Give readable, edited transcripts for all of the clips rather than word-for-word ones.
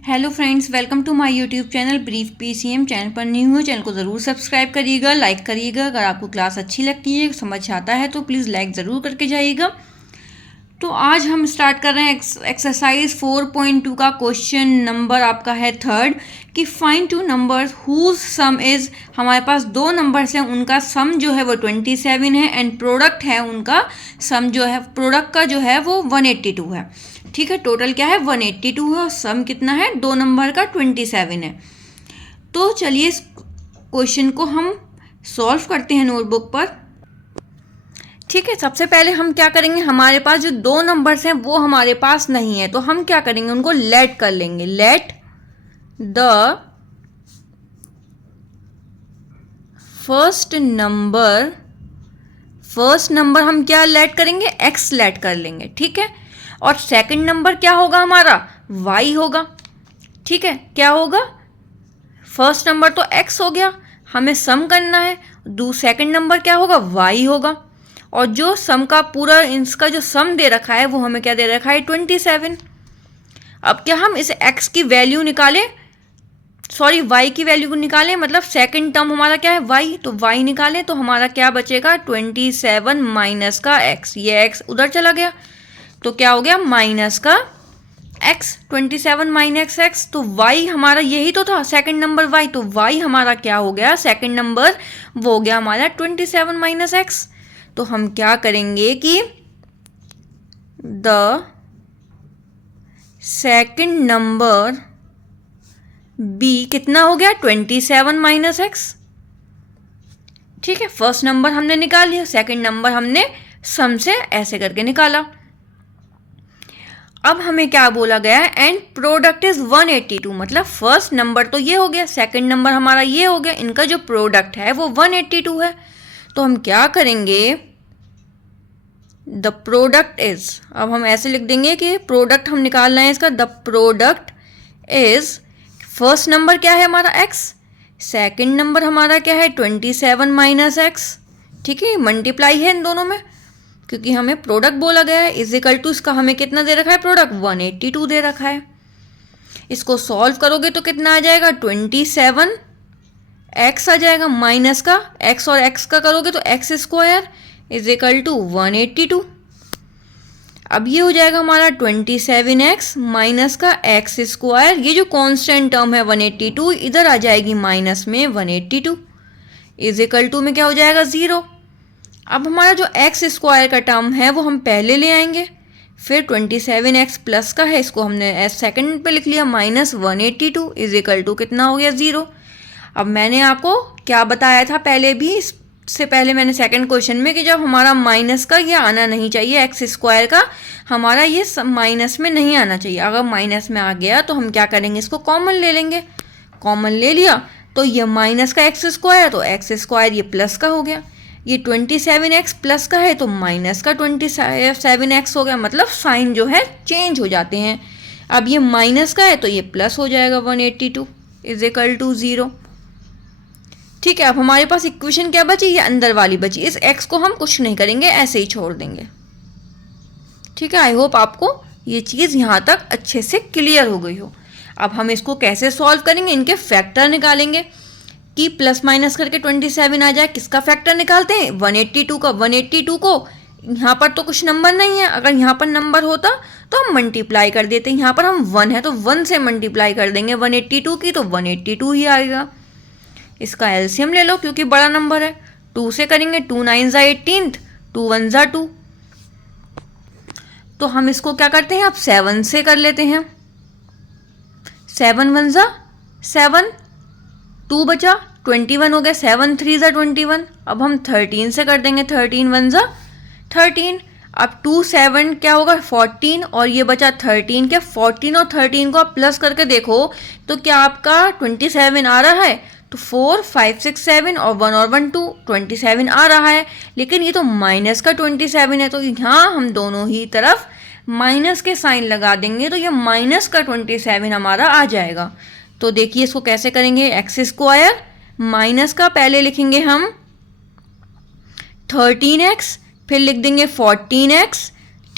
Hello friends, welcome to my YouTube channel brief PCM. Channel पर new हो, channel को ज़रूर सब्सक्राइब करिएगा, लाइक करिएगा। अगर आपको क्लास अच्छी लगती है, समझ आता है तो प्लीज़ लाइक ज़रूर करके जाइएगा। तो आज हम स्टार्ट कर रहे हैं एक्सरसाइज 4.2 का क्वेश्चन नंबर आपका है थर्ड कि find two numbers whose sum is. हमारे पास दो नंबर्स हैं, उनका सम जो है वो 27 है एंड प्रोडक्ट है उनका सम जो है, प्रोडक्ट का जो है वो 182 है। ठीक है, टोटल क्या है 182 है और सम कितना है, दो नंबर का 27 है। तो चलिए इस क्वेश्चन को हम सॉल्व करते हैं नोटबुक पर। ठीक है, सबसे पहले हम क्या करेंगे, हमारे पास जो दो नंबर्स हैं वो हमारे पास नहीं है, तो हम क्या करेंगे, उनको लेट कर लेंगे। लेट द फर्स्ट नंबर हम क्या लेट करेंगे, एक्स लेट कर लेंगे। ठीक है, और सेकंड नंबर क्या होगा हमारा, वाई होगा। ठीक है, क्या होगा, फर्स्ट नंबर तो एक्स हो गया, हमें सम करना है, सेकंड नंबर क्या होगा, वाई होगा। और जो सम का पूरा इसका जो सम दे रखा है वो हमें क्या दे रखा है, 27। अब क्या हम इस एक्स की वैल्यू निकालें, सॉरी वाई की वैल्यू को निकालें, मतलब सेकंड टर्म हमारा क्या है, वाई, तो वाई निकालें तो हमारा क्या बचेगा, 27 माइनस का एक्स। ये एक्स उधर चला गया तो क्या हो गया, माइनस का एक्स, 27 माइनस एक्स। तो वाई हमारा यही तो था, सेकंड नंबर वाई, तो वाई हमारा क्या हो गया, सेकंड नंबर वो हो गया हमारा 27 माइनस एक्स। तो हम क्या करेंगे कि द सेकंड नंबर बी कितना हो गया, 27 माइनस एक्स। ठीक है, फर्स्ट नंबर हमने निकाल लिया, सेकंड नंबर हमने सम से ऐसे करके निकाला। अब हमें क्या बोला गया है, एंड प्रोडक्ट इज 182, मतलब फर्स्ट नंबर तो ये हो गया, सेकंड नंबर हमारा ये हो गया, इनका जो प्रोडक्ट है वो 182 है। तो हम क्या करेंगे, द प्रोडक्ट इज, अब हम ऐसे लिख देंगे कि प्रोडक्ट हम निकाल रहे हैं इसका, the product is, first number क्या है हमारा एक्स, सेकंड नंबर हमारा क्या है 27 माइनस एक्स। ठीक है, मल्टीप्लाई है इन दोनों में क्योंकि हमें प्रोडक्ट बोला गया है, इज इक्वल टू इसका हमें कितना दे रखा है, प्रोडक्ट 182 दे रखा है। इसको सॉल्व करोगे तो कितना आ जाएगा, 27 एक्स आ जाएगा, माइनस का एक्स और एक्स का करोगे तो X square is equal to 182। अब ये हो जाएगा हमारा 27x माइनस का एक्स स्क्वायर, ये जो कांस्टेंट टर्म है 182 इधर आ जाएगी माइनस में 182 इज इक्वल टू में क्या हो जाएगा, 0। अब हमारा जो एक्स स्क्वायर का टर्म है वो हम पहले ले आएंगे, फिर 27x प्लस का है, इसको हमने सेकंड पे लिख लिया, माइनस 182 इज इक्वल टू कितना हो गया, 0। अब मैंने आपको क्या बताया था पहले भी, इससे पहले मैंने सेकंड क्वेश्चन में, कि जब हमारा माइनस का ये आना नहीं चाहिए, एक्स स्क्वायर का हमारा ये माइनस में नहीं आना चाहिए। अगर माइनस में आ गया तो हम क्या करेंगे, इसको कॉमन ले लेंगे। कॉमन ले लिया तो ये माइनस का एक्स स्क्वायर, तो एक्स स्क्वायर ये प्लस का हो गया, ये 27x प्लस का है तो माइनस का 27x हो गया, मतलब साइन जो है चेंज हो जाते हैं। अब ये माइनस का है तो ये प्लस हो जाएगा 182 इज इक्वल टू 0। ठीक है, अब हमारे पास इक्वेशन क्या बची, ये अंदर वाली बची, इस x को हम कुछ नहीं करेंगे, ऐसे ही छोड़ देंगे। ठीक है, आई होप आपको ये चीज़ यहाँ तक अच्छे से क्लियर हो गई हो। अब हम इसको कैसे सॉल्व करेंगे, इनके फैक्टर निकालेंगे कि प्लस माइनस करके 27 आ जाए। किसका फैक्टर निकालते हैं, 182 का। 182 को यहाँ पर तो कुछ नंबर नहीं है, अगर यहाँ पर नंबर होता तो हम मल्टीप्लाई कर देते, यहाँ पर हम 1 है तो 1 से मल्टीप्लाई कर देंगे 182 की, तो 182 ही आएगा। इसका एलसीएम ले लो क्योंकि बड़ा नंबर है, 2 से करेंगे, 2 9 ज़ा 18, 2 1 ज़ा 2, तो हम इसको क्या करते हैं, अब 7 से कर लेते हैं, 7 1 ज़ा 7, 2 बचा, 21 हो गया, 7 3 ज़ा 21। अब हम 13 से कर देंगे, 13 1 ज़ा 13। अब 2 7 क्या होगा, 14, और ये बचा 13 के, 14 और 13 को आप प्लस करके देखो तो क्या आपका 27 आ रहा है, तो 4 5 6 7 और 1 और 1 2, 27 आ रहा है। लेकिन ये तो माइनस का 27 है, तो यहाँ हम दोनों ही तरफ माइनस के साइन लगा देंगे, तो ये माइनस का 27 हमारा आ जाएगा। तो देखिए इसको कैसे करेंगे, एक्स स्क्वायर माइनस का पहले लिखेंगे हम 13x, फिर लिख देंगे 14x,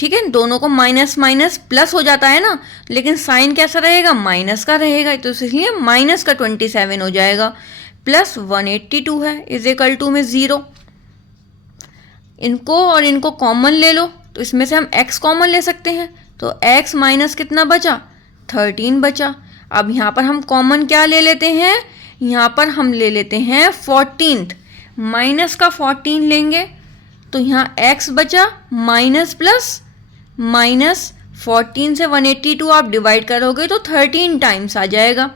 ठीक है, दोनों को माइनस माइनस प्लस हो जाता है ना, लेकिन साइन कैसा रहेगा, माइनस का रहेगा, तो इसलिए माइनस का 27 हो जाएगा, प्लस 182 है इज इक्वल टू में 0। इनको और इनको कॉमन ले लो, तो इसमें से हम x कॉमन ले सकते हैं, तो x माइनस कितना बचा, 13 बचा। अब यहाँ पर हम कॉमन क्या ले लेते हैं, यहाँ पर हम ले लेते हैं 14th, माइनस का 14 लेंगे, तो यहाँ x बचा माइनस प्लस माइनस 14 से 182 आप डिवाइड करोगे तो 13 टाइम्स आ जाएगा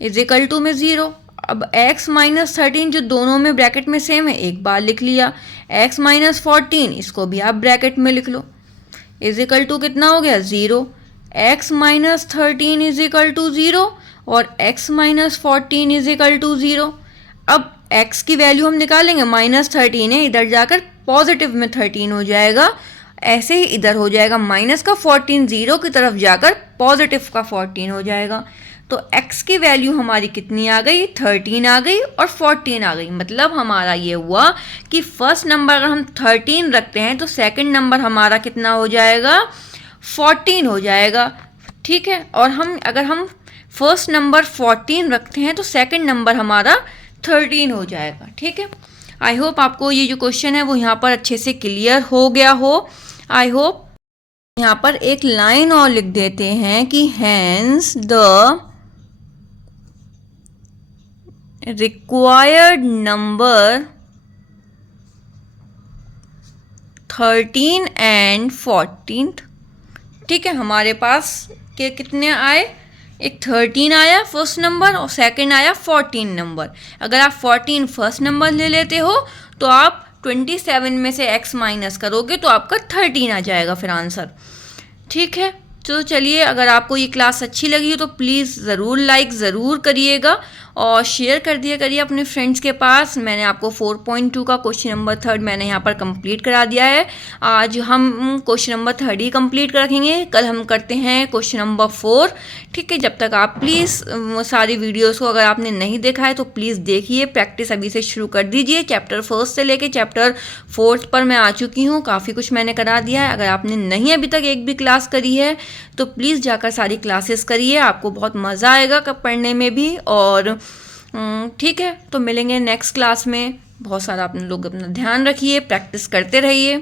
इज इक्वल टू में 0। अब x माइनस 13 जो दोनों में ब्रैकेट में सेम है एक बार लिख लिया, x माइनस 14 इसको भी आप ब्रैकेट में लिख लो, इज इक्वल टू कितना हो गया 0। x minus 13 is equal to 0 और x minus 14 is equal to 0। अब x की वैल्यू हम निकालेंगे, माइनस 13 है, इधर जाकर पॉजिटिव में 13 हो जाएगा, ऐसे ही इधर हो जाएगा माइनस का 14 0 की तरफ जाकर पॉजिटिव का 14 हो जाएगा। तो x की वैल्यू हमारी कितनी आ गई, 13 आ गई और 14 आ गई। मतलब हमारा ये हुआ कि फर्स्ट नंबर अगर हम 13 रखते हैं तो सेकंड नंबर हमारा कितना हो जाएगा, 14 हो जाएगा। ठीक है, और अगर हम फर्स्ट नंबर 14 रखते हैं तो सेकंड नंबर हमारा 13 हो जाएगा। ठीक है, आई होप आपको ये जो क्वेश्चन है वो यहाँ पर अच्छे से क्लियर हो गया हो। आई होप यहाँ पर एक लाइन और लिख देते हैं कि hence the required number 13 and 14। ठीक है, हमारे पास के कितने आए, एक 13 आया फर्स्ट नंबर और सेकंड आया 14 नंबर। अगर आप 14 फर्स्ट नंबर ले लेते हो तो आप 27 में से x माइनस करोगे तो आपका 13 आ जाएगा फिर आंसर। ठीक है, तो चलिए, अगर आपको ये क्लास अच्छी लगी हो तो प्लीज़ ज़रूर लाइक ज़रूर करिएगा और शेयर कर दिया करिए अपने फ्रेंड्स के पास। मैंने आपको 4.2 का क्वेश्चन नंबर 3 मैंने यहाँ पर कंप्लीट करा दिया है। आज हम क्वेश्चन नंबर 3 ही कंप्लीट रखेंगे, कल हम करते हैं क्वेश्चन नंबर 4। ठीक है, जब तक आप प्लीज़ सारी वीडियोज़ को अगर आपने नहीं देखा है तो प्लीज़ देखिए, प्रैक्टिस अभी से शुरू कर दीजिए। चैप्टर 1 से लेके चैप्टर 4 पर मैं आ चुकी हूँ, काफ़ी कुछ मैंने करा दिया है। अगर आपने नहीं अभी तक एक भी क्लास करी है तो प्लीज़ जाकर सारी क्लासेस करिए, आपको बहुत मज़ा आएगा पढ़ने में भी। और ठीक है, तो मिलेंगे नेक्स्ट क्लास में। बहुत सारा आप लोग अपना ध्यान रखिए, प्रैक्टिस करते रहिए।